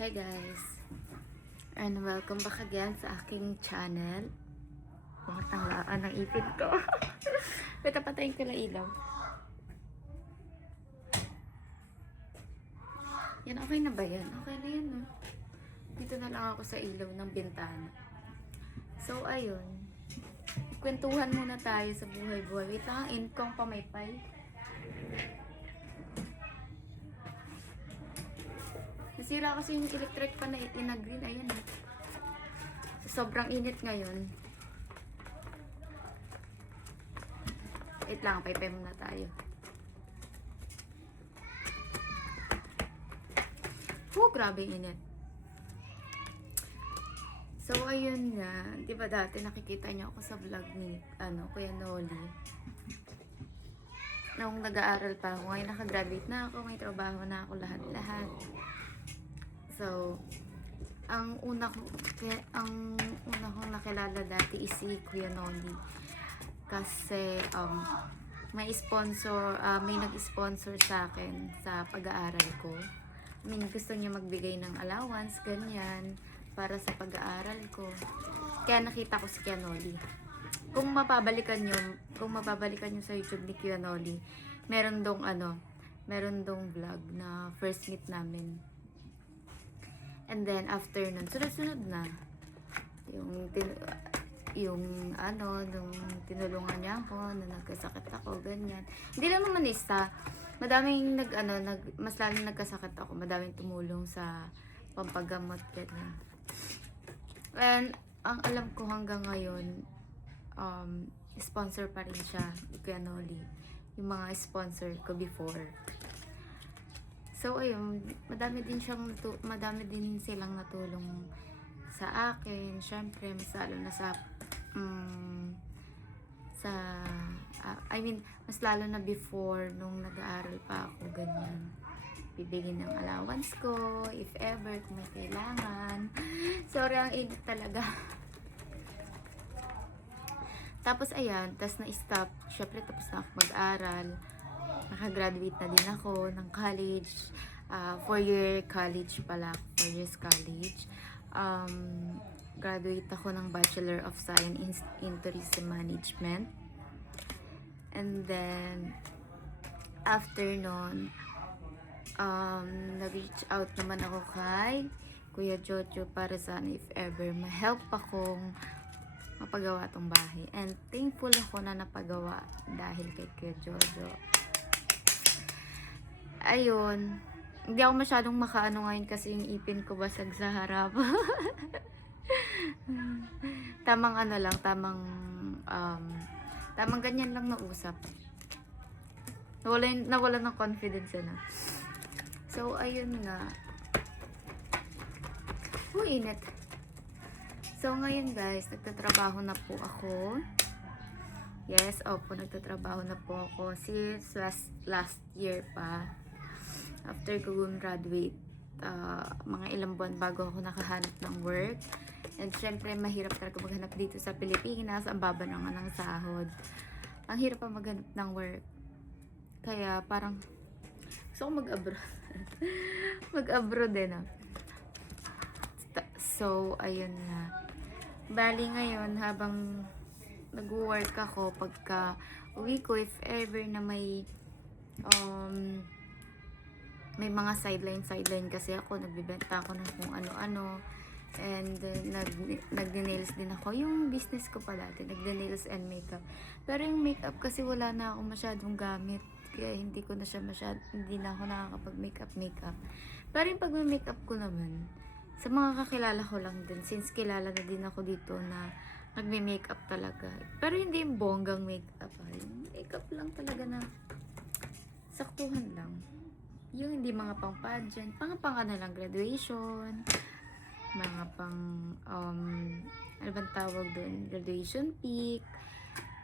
Hi guys, and welcome back again sa aking channel. Pumatanglaan ng ipin ko. Wait, patayin ko lang ilaw. Yan, okay na ba yan? Okay na yan, no? Dito na lang ako sa ilaw ng bintana. So, ayun. Kwentuhan muna tayo sa buhay-buhay. Wait lang, ang income pamaypay. Nasira kasi yung electric pa na green. Ayan eh. Sobrang init ngayon. Wait lang, paypay muna tayo. Grabe init. So, ayun nga. Di ba dati nakikita niyo ako sa vlog ni Kuya Noli. Nung nag-aaral pa ako, ngayon nakagraduate na ako, may trabaho na ako lahat-lahat. So, ang una kong nakilala dati is si Kuya Noli. Kasi may nag-sponsor sa akin sa pag-aaral ko. Gusto niya magbigay ng allowance, ganyan, para sa pag-aaral ko. Kaya nakita ko si Kuya Noli. Kung mapabalikan nyo sa YouTube ni Kuya Noli, meron dong vlog na first meet namin. And then after nun, sunod-sunod na nung tinulungan niya ako na nagkasakit ako, ganyan. Hindi lang naman isa. Mas lalong nagkasakit ako, madaming tumulong sa pampagamot, ganyan. And ang alam ko hanggang ngayon, sponsor pa rin siya, Kuya Noli. Yung mga sponsor ko before. So ayun, madami din silang natulong sa akin. Syempre, mas lalo na mas lalo na before nung nag-aaral pa ako, ganyan. Bibigyan ng allowance ko, if ever, kung may kailangan. Sorry, ang init talaga. Tapos ayan, na-stop. Syempre, tapos na ako mag-aral. Nakagraduate na din ako ng college. 4-year college pala. 4 years college. Graduate ako ng Bachelor of Science in Tourism Management. And then, after nun, nag-reach out naman ako kay Kuya Jojo para sana if ever ma-help akong mapagawa tong bahay. And thankful ako na napagawa dahil kay Kuya Jojo. Ayun. Hindi ako masyadong makaano ngayon kasi yung ipin ko basag sa harap. Tamang ganyan lang na usap. Nawala ng confidence na. So, ayun nga. Init. So, ngayon guys, nagtatrabaho na po ako. Yes, nagtatrabaho na po ako since last year pa. After ko graduate, mga ilang buwan bago ako nakahanap ng work. And syempre, mahirap talaga maghanap dito sa Pilipinas. Ang baba na nga ng sahod. Ang hirap pa maghanap ng work. Kaya parang gusto ko mag-abroad. Mag-abroad din. So, ayun nga. Bali ngayon, habang nag-work ako, pagka uwi ko, if ever na may mga sideline kasi ako, nagbibenta ako ng kung ano-ano. And nag-nails din ako. Yung business ko pa dati, nag-nails and makeup. Pero yung makeup kasi wala na ako masyadong gamit. Kaya hindi na ako nakakapag-makeup. Pero yung pag-makeup ko naman, sa mga kakilala ko lang din, since kilala na din ako dito na nagme-makeup talaga. Pero hindi yung bonggang makeup. Yung makeup lang talaga na saktuhan lang. Yung hindi mga pang pageant, pang lang, graduation, mga pang, ano bang tawag doon? Graduation peak,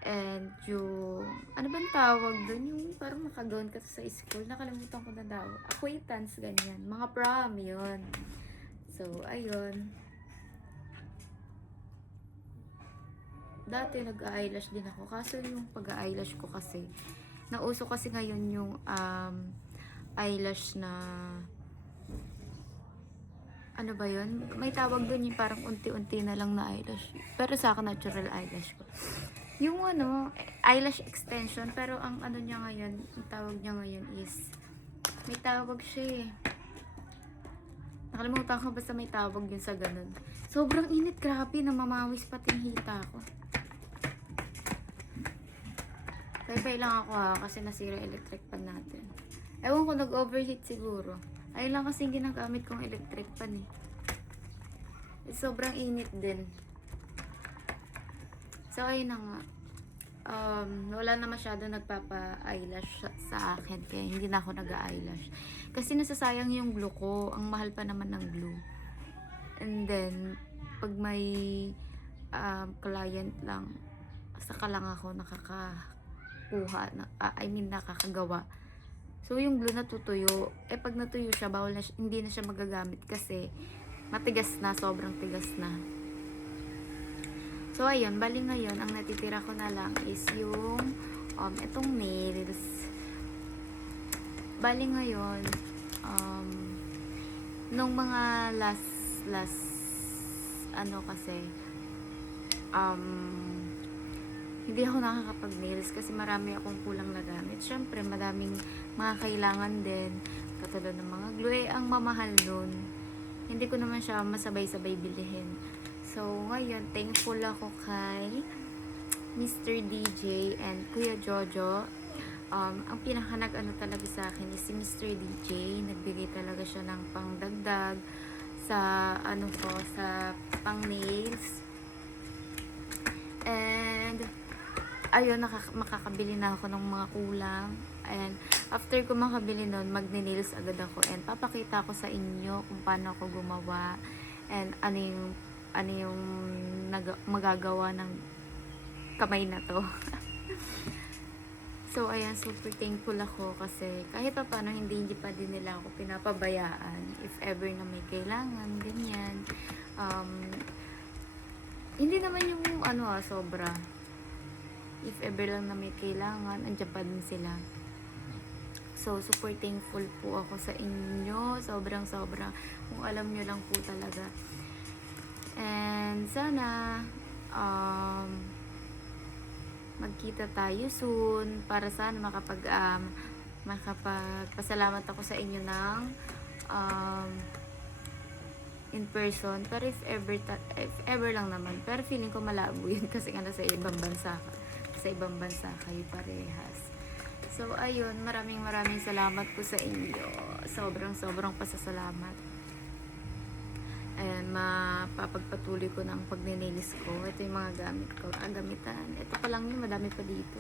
and yung, ano bang tawag doon? Yung parang makagawin ka sa school, nakalimutan ko na daw. Acquaintance, ganyan. Mga prom, yun. So, ayun. Dati nag-eyelash din ako, kaso yung pag-eyelash ko kasi, nauso kasi ngayon yung, eyelash na ano ba yun? May tawag doon yung parang unti-unti na lang na eyelash. Pero sa akin, natural eyelash ko. Yung ano, eyelash extension. Pero ang ano niya ngayon, ang tawag niya ngayon is, may tawag siya eh. Nakalimutan ko basta may tawag yun sa ganun. Sobrang init, grabe, namamawis pati yung hita ko. Paypay lang ako ha, kasi nasira electric pan natin. Ewan ko, nag-overheat siguro. Ayun lang kasi ginagamit kong electric pan eh. Sobrang init din. So, ayun na nga. Wala na masyado nagpapa-eyelash sa akin, kaya hindi na ako nag-eyelash. Kasi nasasayang yung glue ko. Ang mahal pa naman ng glue. And then, pag may client lang, saka lang ako nakakakuha, nakakagawa. So, yung glue natutuyo. Eh, pag natuyo siya, bawal na hindi na siya magagamit kasi matigas na, sobrang tigas na. So, ayun, bali ngayon, ang natitira ko na lang is yung itong nails. Bali ngayon, nung mga last, ano kasi, hindi ako nakakapag-nails kasi marami akong kulang na gamit. Siyempre, madaming mga kailangan din. Katulad ng mga glue. Eh, ang mamahal nun. Hindi ko naman siya masabay-sabay bilihin. So, ngayon, thankful ako kay Mr. DJ and Kuya Jojo. Ang pinaka nag-ano talaga sa akin is si Mr. DJ. Nagbigay talaga siya ng pangdagdag sa ano ko, sa pang-nails. And ayun, makakabili na ako ng mga kulang. And after ko makabili nun, magne-nails agad ako. And papakita ko sa inyo kung paano ako gumawa. And ano yung magagawa ng kamay na to. So, ayan, super thankful ako kasi kahit pa paano hindi pa din nila ako pinapabayaan. If ever na may kailangan, ganyan. Hindi naman yung sobra. If ever lang na may kailangan, andyan pa din sila. So, super thankful po ako sa inyo. Sobrang. Kung alam nyo lang po talaga. And sana, magkita tayo soon para sana makapagpasalamat ako sa inyo ng in person. Pero if ever lang naman. Pero feeling ko malabo yun kasi nga sa ibang bansa kayo parehas. So, ayun, maraming salamat po sa inyo. Sobrang pasasalamat. Ayan, mapapagpatuloy ko ng pagne-nails ko. Ito yung mga gamit ko. Gamitan. Ito pa lang yun, madami pa dito.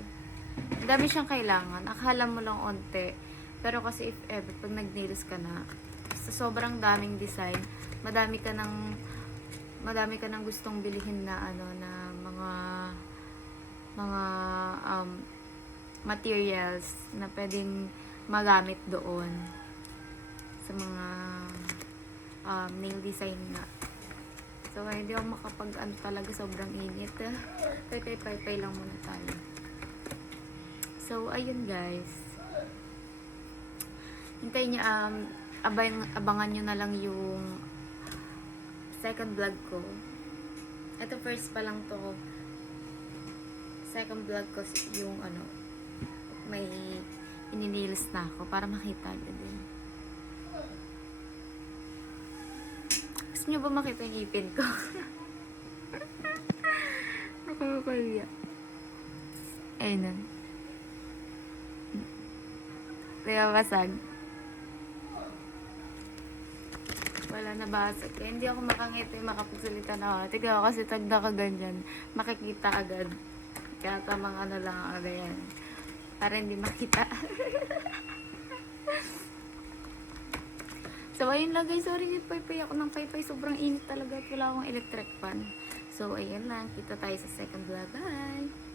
Madami siyang kailangan. Akala mo lang onte. Pero kasi if ever, pag nag-nails ka na, sa sobrang daming design, madami ka ng gustong bilihin na na mga materials na pwedeng magamit doon sa mga nail design nga. So, hindi ako talaga sobrang init. Pay lang muna tayo. So, ayun guys. Hintayin nyo, abangan nyo na lang yung second vlog ko. Ito first pa lang to. Second vlog ko yung may ininails na ako para makita nyo din. Gusto nyo ba makita yung ipin ko? Nakakaya. Ayun na. Kaya basag. Wala na basag. Kaya hindi ako makangiti, makapagsalita na ako. Tignan ko kasi tagda ka ganyan. Makikita agad. Kaya tamang lang agad yan. Para hindi makita. So, ayun lang guys. Sorry, paypay ako ng paypay. Sobrang init talaga at wala akong electric fan. So, ayun lang. Kita tayo sa second vlog. Bye!